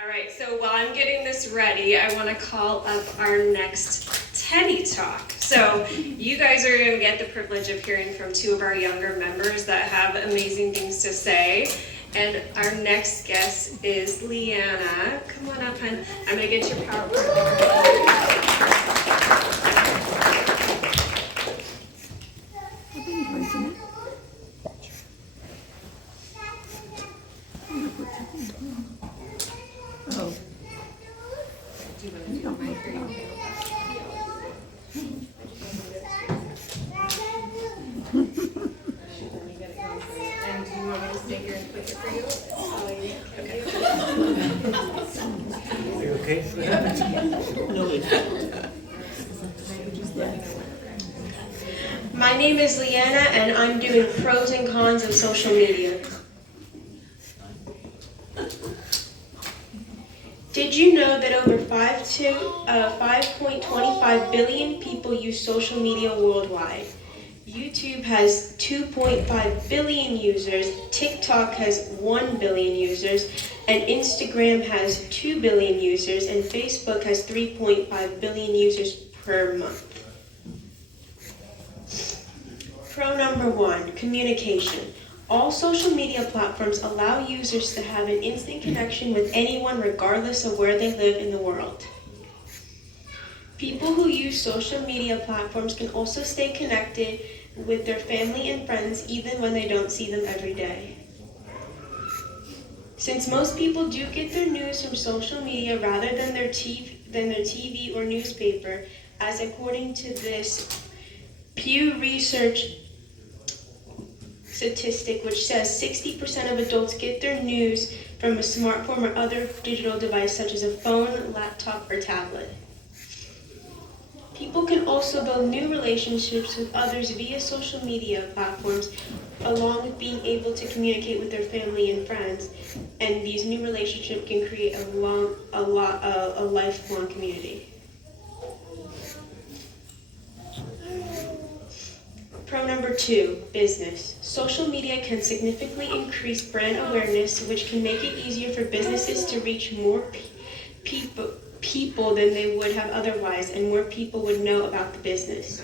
All right, so while I'm getting this ready, I want to call up our next Teddy Talk. So you guys are going to get the privilege of hearing from two of our younger members that have amazing things to say. And our next guest is Leanna. Come on up, hon. I'm going to get your PowerPoint. Oh. Do you want to do a mic or you And do you want me to stay here and click it for you? Are you okay? My name is Leanna, and I'm doing pros and cons of social media. Did you know that over 5.25 billion people use social media worldwide? YouTube has 2.5 billion users, TikTok has 1 billion users, and Instagram has 2 billion users, and Facebook has 3.5 billion users per month. Pro number 1, communication. All social media platforms allow users to have an instant connection with anyone regardless of where they live in the world. People who use social media platforms can also stay connected with their family and friends even when they don't see them every day. Since most people do get their news from social media rather than their TV or newspaper, as according to this Pew Research statistic, which says 60% of adults get their news from a smartphone or other digital device such as a phone, laptop, or tablet. People can also build new relationships with others via social media platforms, along with being able to communicate with their family and friends, and these new relationships can create a lifelong community. Pro number 2, business. Social media can significantly increase brand awareness, which can make it easier for businesses to reach more people than they would have otherwise, and more people would know about the business.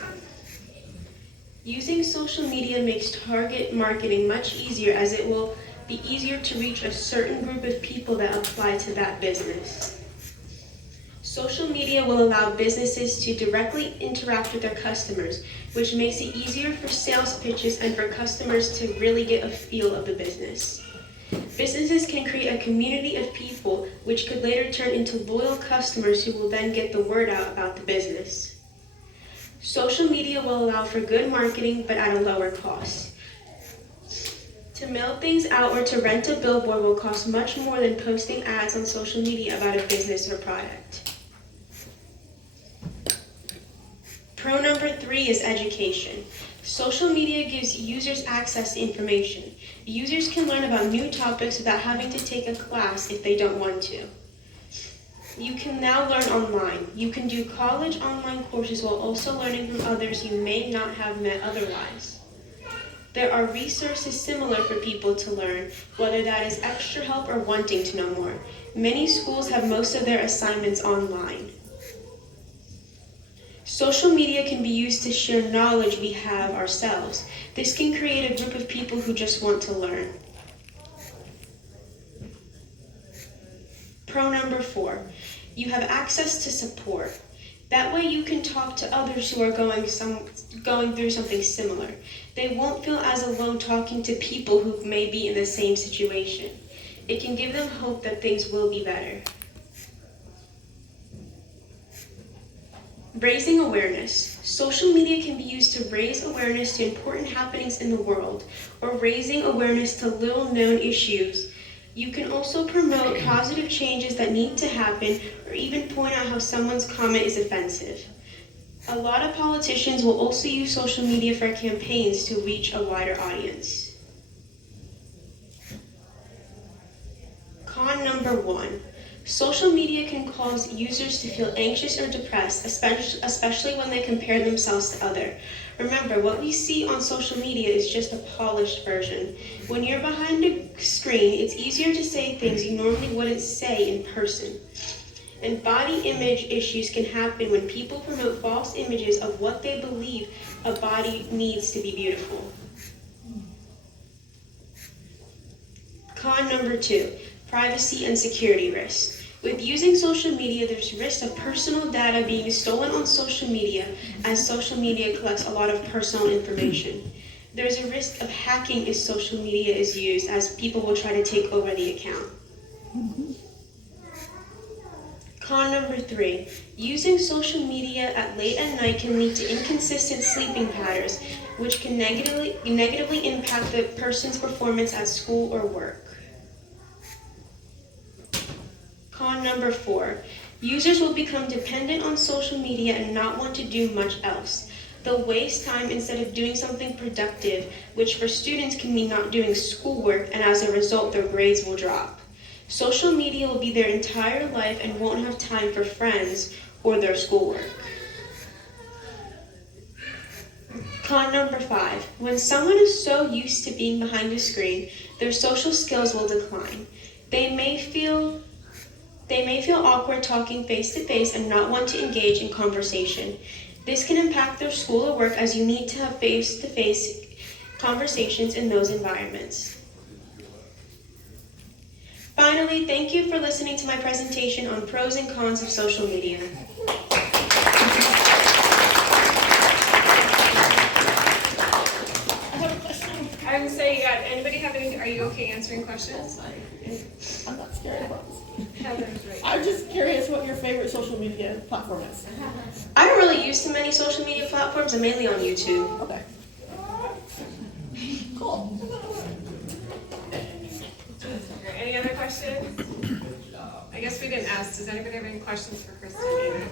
Using social media makes target marketing much easier, as it will be easier to reach a certain group of people that apply to that business. Social media will allow businesses to directly interact with their customers, which makes it easier for sales pitches and for customers to really get a feel of the business. Businesses can create a community of people, which could later turn into loyal customers who will then get the word out about the business. Social media will allow for good marketing, but at a lower cost. To mail things out or to rent a billboard will cost much more than posting ads on social media about a business or product. Pro number 3 is education. Social media gives users access to information. Users can learn about new topics without having to take a class if they don't want to. You can now learn online. You can do college online courses while also learning from others you may not have met otherwise. There are resources similar for people to learn, whether that is extra help or wanting to know more. Many schools have most of their assignments online. Social media can be used to share knowledge we have ourselves. This can create a group of people who just want to learn. Pro number 4, you have access to support. That way you can talk to others who are going through something similar. They won't feel as alone talking to people who may be in the same situation. It can give them hope that things will be better. Raising awareness. Social media can be used to raise awareness to important happenings in the world, or raising awareness to little-known issues. You can also promote positive changes that need to happen, or even point out how someone's comment is offensive. A lot of politicians will also use social media for campaigns to reach a wider audience. Con number 1. Social media can cause users to feel anxious or depressed, especially when they compare themselves to others. Remember, what we see on social media is just a polished version. When you're behind a screen, it's easier to say things you normally wouldn't say in person. And body image issues can happen when people promote false images of what they believe a body needs to be beautiful. Con number 2, privacy and security risks. With using social media, there's risk of personal data being stolen on social media, as social media collects a lot of personal information. There's a risk of hacking if social media is used, as people will try to take over the account. Con number 3, using social media at late at night can lead to inconsistent sleeping patterns, which can negatively impact the person's performance at school or work. Con number 4, users will become dependent on social media and not want to do much else. They'll waste time instead of doing something productive, which for students can mean not doing schoolwork, and as a result, their grades will drop. Social media will be their entire life and won't have time for friends or their schoolwork. Con number 5, when someone is so used to being behind a screen, their social skills will decline. They may feel awkward talking face-to-face and not want to engage in conversation. This can impact their school or work, as you need to have face-to-face conversations in those environments. Finally, thank you for listening to my presentation on pros and cons of social media. I would say, anybody have any, are you okay answering questions? I'm not scared about this. Heather's right. I'm just curious what your favorite social media platform is. I don't really use too many social media platforms. I'm mainly on YouTube. Okay. Cool. Any other questions? I guess we didn't ask. Does anybody have any questions for Kristen either?